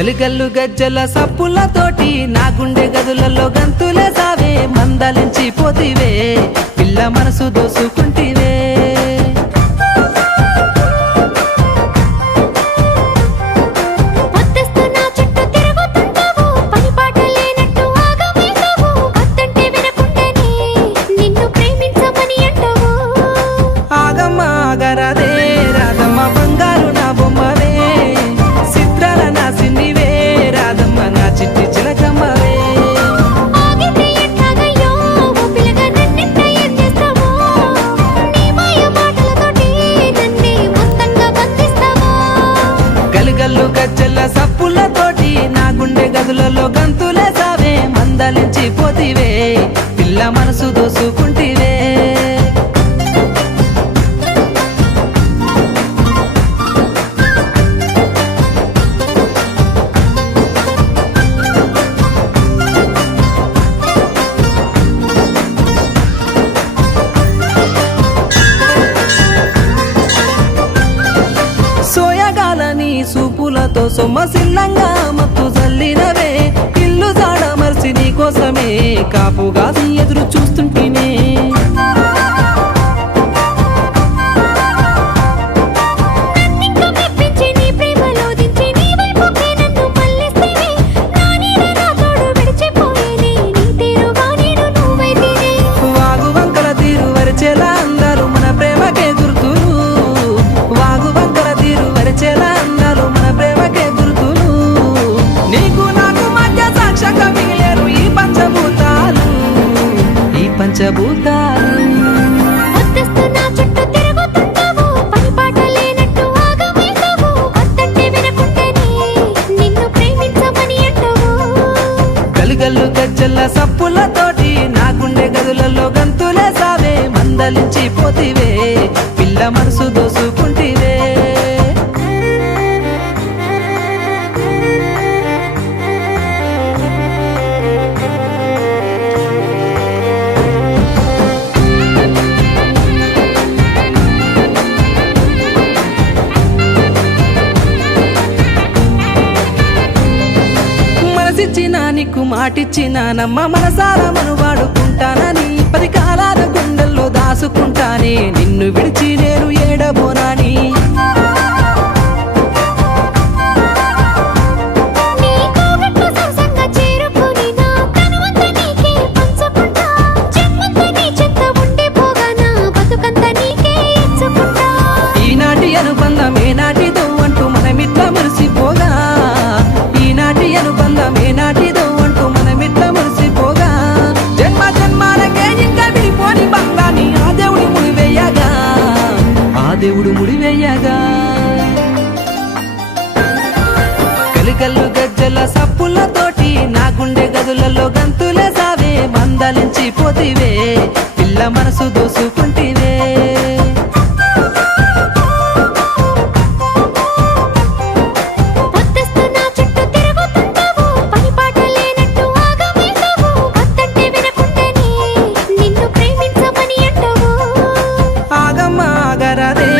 గలిగల్లు గజ్జల సప్పులతోటి నా గుండె గదులలో గంతులే సావే మందలించి పోతివే పిల్ల మనసు దోసుకుంటివే గల్లు గజ్జల సప్పులతోటి నా గుండె గదులలో గంతులే సావే మందలించి పోతివే పిల్ల మనసు దోసుకుంటివే సూపులతో సొమ్మసిల్లంగా మత్తు జల్లినవే ఇల్లు జాడ మర్చి నీ కోసమే కాపుగా ఎదురు చూస్తుంటేనే వాగు వంకల తీరు వరిచేలా అందరూ మన ప్రేమకే గుర్తులు వాగు వంకల తీరు వరిచేలా పంచభూతాలు గల్లు గజ్జల సప్పులతోటి నా గుండె గదులలో గంతులే సావే మందలించి పోతివే పిల్ల మనసు దోసుకుంటివే నీకు మాటిచ్చినా నమ్మ మనసారా మను వాడుకుంటానని 10 కాలాల గుండెల్లో దాసుకుంటానే నిన్ను విడిచి నేను ఏడబోనాని ఈనాటి అనుబంధం ఏనాటిదో అంటూ మనమిట్లా మురిసిపోగా ఈనాటి అనుబంధం ఏనాటిదో అంటూ మనమిట్లా మురిసిపోగా జన్మ జన్మాలకే ఇంకా విడిపోని బంధాన్ని ఆ దేవుడు ముడివేయగా గల్లు గజ్జల సప్పులతోటి నా గుండె గదులలో గంతులే సావే మందలించి పోతివే పిల్ల మనసు దోసుకుంటివే ఆగమ్మ ఆగరాదే